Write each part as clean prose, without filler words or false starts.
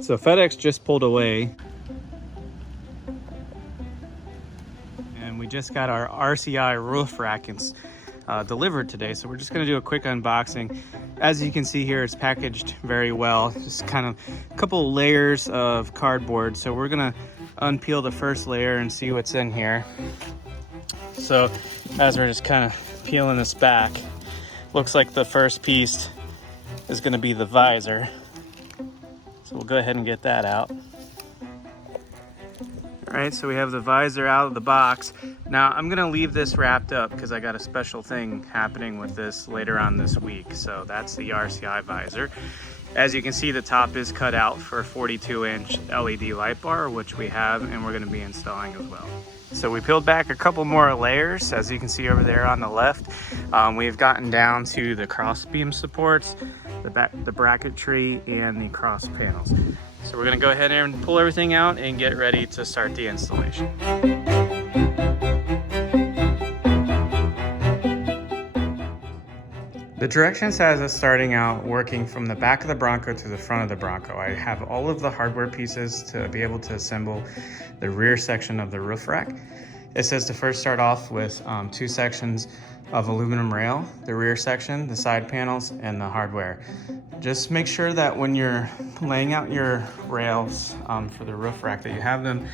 So FedEx just pulled away and we just got our RCI roof rack delivered today. So we're just gonna do a quick unboxing. As you can see here, it's packaged very well. Just kind of a couple layers of cardboard. So we're gonna unpeel the first layer and see what's in here. So as we're just kind of peeling this back, looks like the first piece is gonna be the visor. So we'll go ahead and get that out. All right, so we have the visor out of the box. Now I'm gonna leave this wrapped up because I got a special thing happening with this later on this week. So that's the RCI visor. As you can see, the top is cut out for a 42-inch LED light bar, which we have and we're gonna be installing as well. So we peeled back a couple more layers, as you can see over there on the left. We've gotten down to the cross beam supports, the bracketry, and the cross panels. So we're gonna go ahead and pull everything out and get ready to start the installation. The directions has us starting out working from the back of the Bronco to the front of the Bronco. I have all of the hardware pieces to be able to assemble the rear section of the roof rack. It says to first start off with 2 sections of aluminum rail, the rear section, the side panels, and the hardware. Just make sure that when you're laying out your rails for the roof rack that you have them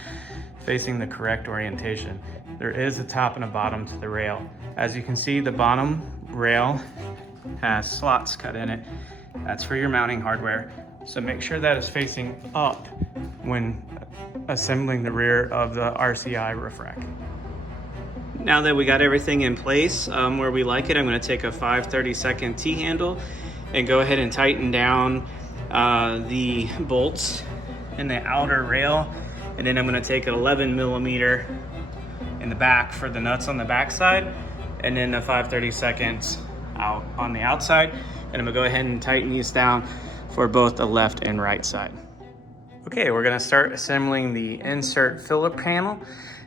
facing the correct orientation. There is a top and a bottom to the rail. As you can see, the bottom rail has slots cut in it. That's for your mounting hardware. So make sure that is facing up when assembling the rear of the RCI roof rack. Now that we got everything in place where we like it, I'm going to take a 5/32 T-handle and go ahead and tighten down the bolts in the outer rail. And then I'm going to take an 11mm in the back for the nuts on the back side, and then the 5/32 out on the outside. And I'm gonna go ahead and tighten these down for both the left and right side. Okay, we're gonna start assembling the insert filler panel.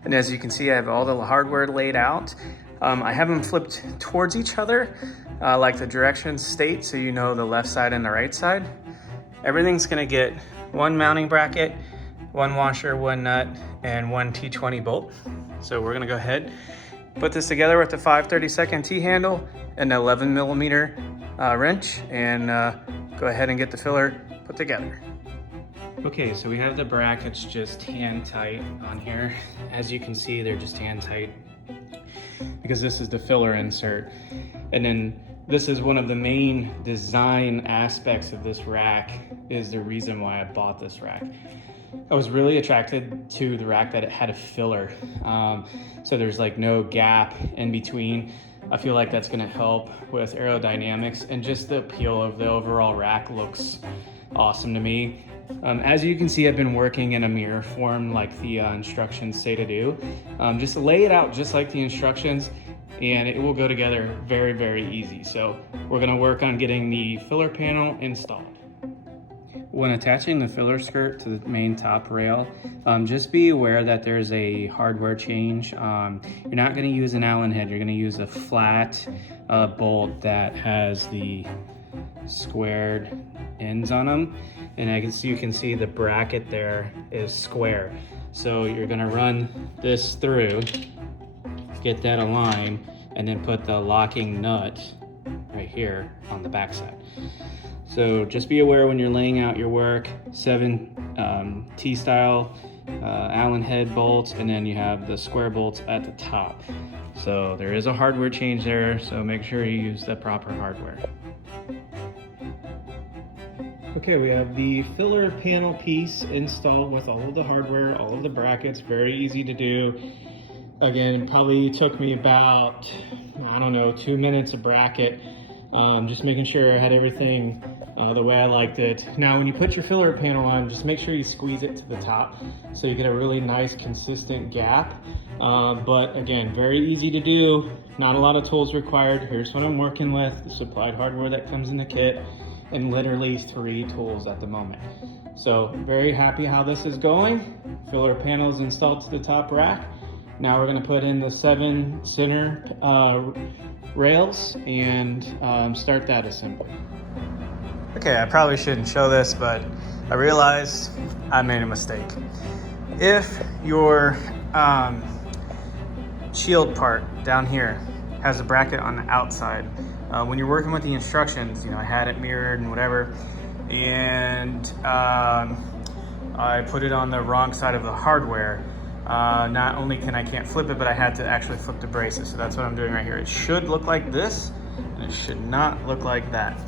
And as you can see, I have all the hardware laid out. I have them flipped towards each other, like the directions state, so you know the left side and the right side. Everything's gonna get 1 mounting bracket, 1 washer, 1 nut, and 1 T20 bolt. So we're gonna go ahead, put this together with the 5/32 T-handle and the 11mm wrench, and go ahead and get the filler put together. Okay, so we have the brackets just hand tight on here. As you can see, they're just hand tight because this is the filler insert. And then this is one of the main design aspects of this rack, is the reason why I bought this rack. I was really attracted to the rack that it had a filler. So there's like no gap in between. I feel like that's gonna help with aerodynamics, and just the appeal of the overall rack looks awesome to me. As you can see, I've been working in a mirror form like the instructions say to do. Just lay it out just like the instructions and it will go together very, very easy. So we're gonna work on getting the filler panel installed. When attaching the filler skirt to the main top rail, just be aware that there's a hardware change. You're not going to use an Allen head, you're going to use a flat bolt that has the squared ends on them. And you can see the bracket there is square. So you're going to run this through, get that aligned, and then put the locking nut right here on the back side. So just be aware when you're laying out your work, 7 T-style Allen head bolts, and then you have the square bolts at the top. So there is a hardware change there, so make sure you use the proper hardware. Okay, we have the filler panel piece installed with all of the hardware, all of the brackets, very easy to do. Again, it probably took me about, I don't know, 2 minutes a bracket. Just making sure I had everything the way I liked it. Now, when you put your filler panel on, just make sure you squeeze it to the top so you get a really nice consistent gap. But again, very easy to do, not a lot of tools required. Here's what I'm working with, the supplied hardware that comes in the kit, and literally 3 tools at the moment. So very happy how this is going. Filler panel is installed to the top rack. Now we're gonna put in the 7 center rails and start that assembly. Okay, I probably shouldn't show this, but I realized I made a mistake. If your shield part down here has a bracket on the outside, when you're working with the instructions, I had it mirrored and whatever, and I put it on the wrong side of the hardware. Not only can't flip it, but I had to actually flip the braces. So that's what I'm doing right here. It should look like this, and it should not look like that.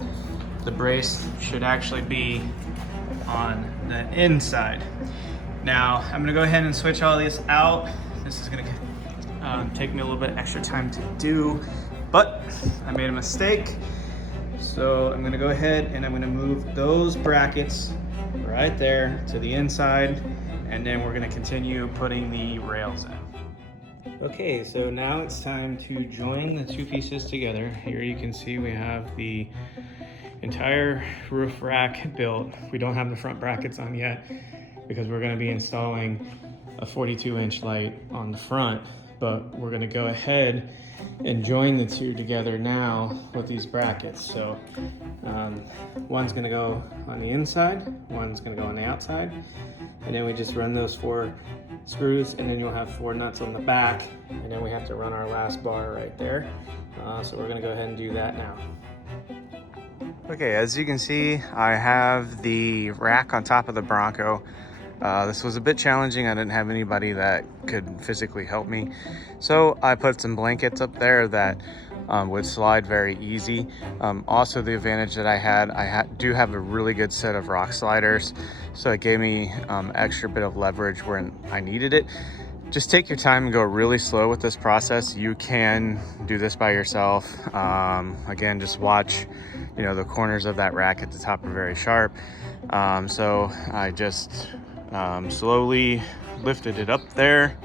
The brace should actually be on the inside. Now, I'm gonna go ahead and switch all this out. This is gonna take me a little bit extra time to do, but I made a mistake. So I'm gonna go ahead and I'm gonna move those brackets right there to the inside, and then we're gonna continue putting the rails in. Okay, so now it's time to join the two pieces together. Here you can see we have the entire roof rack built. We don't have the front brackets on yet because we're gonna be installing a 42-inch light on the front, but we're gonna go ahead and join the two together now with these brackets. So one's gonna go on the inside, one's gonna go on the outside, and then we just run those 4 screws, and then you'll have 4 nuts on the back, and then we have to run our last bar right there. So we're gonna go ahead and do that now. Okay, as you can see, I have the rack on top of the Bronco. This was a bit challenging. I didn't have anybody that could physically help me. So I put some blankets up there that would slide very easy. Also, the advantage that I do have a really good set of rock sliders. So it gave me extra bit of leverage when I needed it. Just take your time and go really slow with this process. You can do this by yourself. Again, just watch, the corners of that rack at the top are very sharp. So I just slowly lifted it up there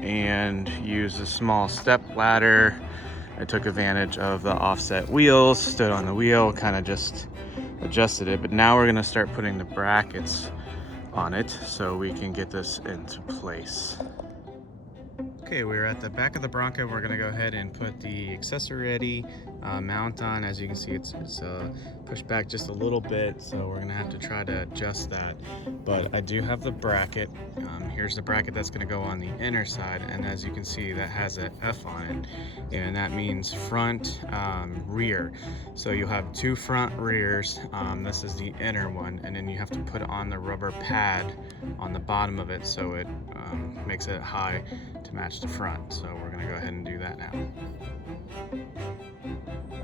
and used a small step ladder. I took advantage of the offset wheels, stood on the wheel, kind of just adjusted it. But now we're gonna start putting the brackets on it so we can get this into place. Okay, we're at the back of the Bronco. We're gonna go ahead and put the accessory-ready mount on. As you can see, it's pushed back just a little bit, so we're gonna have to try to adjust that. But I do have the bracket. Here's the bracket that's gonna go on the inner side, and as you can see, that has an F on it, and that means front, rear. So you'll have 2 front rears. This is the inner one, and then you have to put on the rubber pad on the bottom of it, so it makes it high to match the front. So we're gonna go ahead and do that now.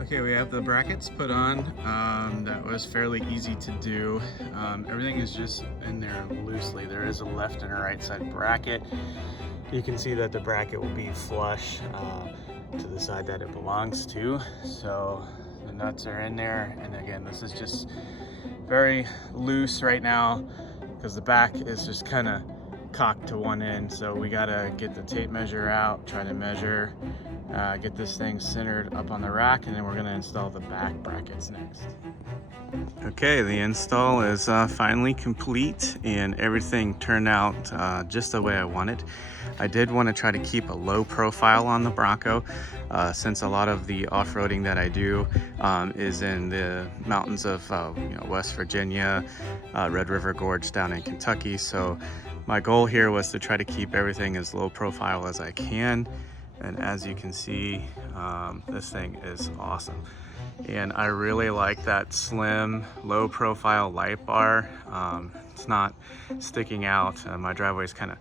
Okay, we have the brackets put on. That was fairly easy to do. Everything is just in there loosely. There is a left and a right side bracket. You can see that the bracket will be flush to the side that it belongs to. So the nuts are in there, and again, this is just very loose right now because the back is just kind of cocked to one end. So we gotta get the tape measure out, try to measure, get this thing centered up on the rack, and then we're gonna install the back brackets next. Okay, the install is finally complete, and everything turned out just the way I wanted. I did want to try to keep a low profile on the Bronco since a lot of the off-roading that I do is in the mountains of West Virginia, Red River Gorge down in Kentucky. So my goal here was to try to keep everything as low profile as I can. And as you can see, this thing is awesome. And I really like that slim, low profile light bar. It's not sticking out. My driveway is kind of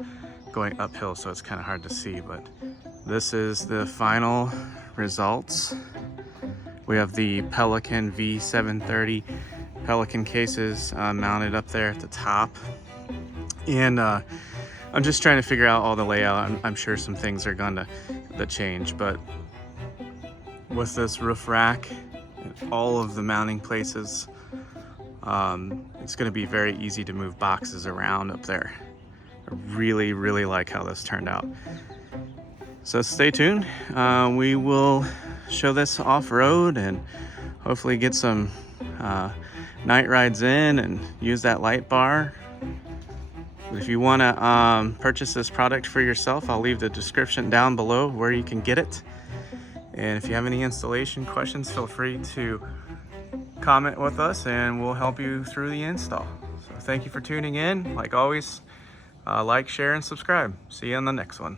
going uphill, so it's kind of hard to see, but this is the final results. We have the Pelican V730 Pelican cases mounted up there at the top. And I'm just trying to figure out all the layout. I'm sure some things are gonna change, but with this roof rack and all of the mounting places, it's gonna be very easy to move boxes around up there. I really, really like how this turned out. So stay tuned. We will show this off-road and hopefully get some night rides in and use that light bar. If you want to purchase this product for yourself, I'll leave the description down below where you can get it. And if you have any installation questions, feel free to comment with us and we'll help you through the install. So thank you for tuning in. Like always, like, share, and subscribe. See you on the next one.